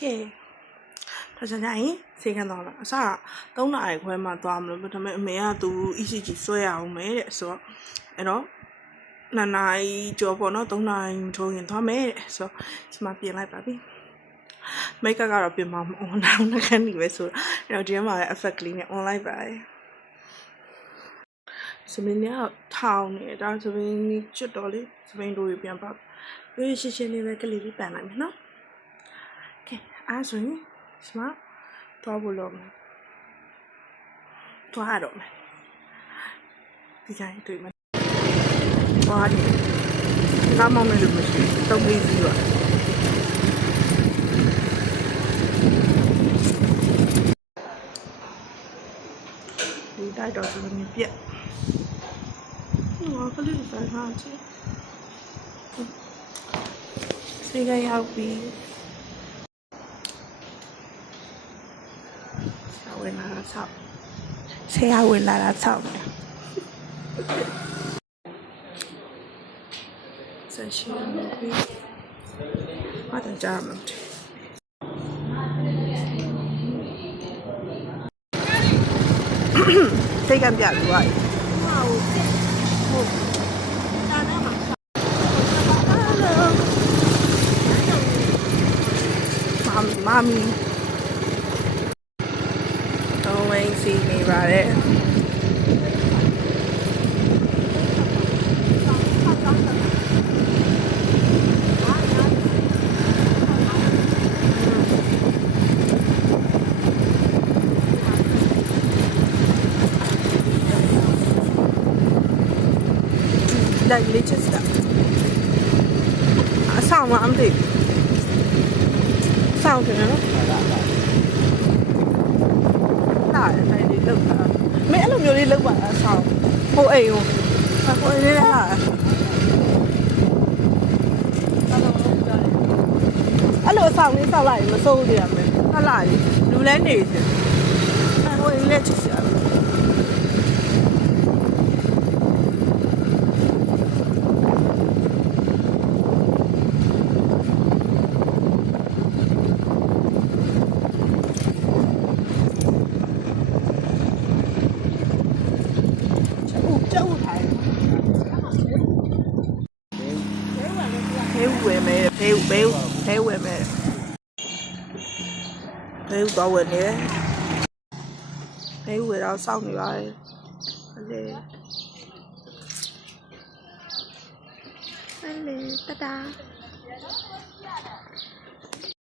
Okay. ဒါကြောင့်ရင်စေကန်တော့လားအစ3နာရီခွဲမှသွားမလို့ဒါပေမဲ့အမေကသူ ECG ဆွဲရအောင်မယ်တဲ့ဆိုတော့အဲ့တော့2နာရီကျော်ပေါ့နော်3နာရီထိုးရင်သွားမယ်တဲ့ဆိုတော့ဒီမှာပြင်လိုက်ပါပြီမိတ်ကကတော့ပြင်မှာမ online နဲ့ခန်းနေပဲဆိုတော့အဲ့တော့ဒီမှာ effect ကလေးနဲ့ online ပါတယ်စမင်းเนี่ยထောင်းနေဒါစမင်းချွတ်တော်လေးစမင်းတို့ပြန်ပါရွေးရှင်းရှင်းလေးပဲကလေးလေးပန်လိုက်မယ်နော် Okay အားဆိုရင်ဒီမှာသွားဖို့လုပ်မယ်သွားရတော့မယ်ဒီကြိုင်တွေ့မယ်သွားတယ်ကားမောင်းမယ်လို့မရှိတော့ပြီးပြီပါဒီတိုက်တော့သူမြပြက်ဟောကလေးပန်းဟာချီစေကရောက်ပြီဝင်လာတာဆောက်ဆရာဝင်လာတာဆောက်မယ်ဆက်ရှိနေပြီမတန်ကြမှာစိတ်ကပြလို့ရတယ်မမီတော့ဝင်းစီနေပါတယ်လိုက်လေးချက်စတာအဆောင်မအမသိဆောင်တယ်နော်လာတယ်အဲ့ဒီလောက်တာမင်းအဲ့လိုမျိုးလေးလောက်ပါလားဆောင်ဟိုအိမ်ဟိုဟိုလေးလာအဲ့လိုဆောင်လေးဆောက်လိုက်မစိုးဘူးရမယ်ဟုတ်လားလူလဲနေစဟိုလေးချက်စရာဖေးဝယ်မယ်ဖေးတော့ဝယ်နေတယ်ဖေးဝယ်တော့စောင့်နေပါတယ်ဟဲ့လေတတာ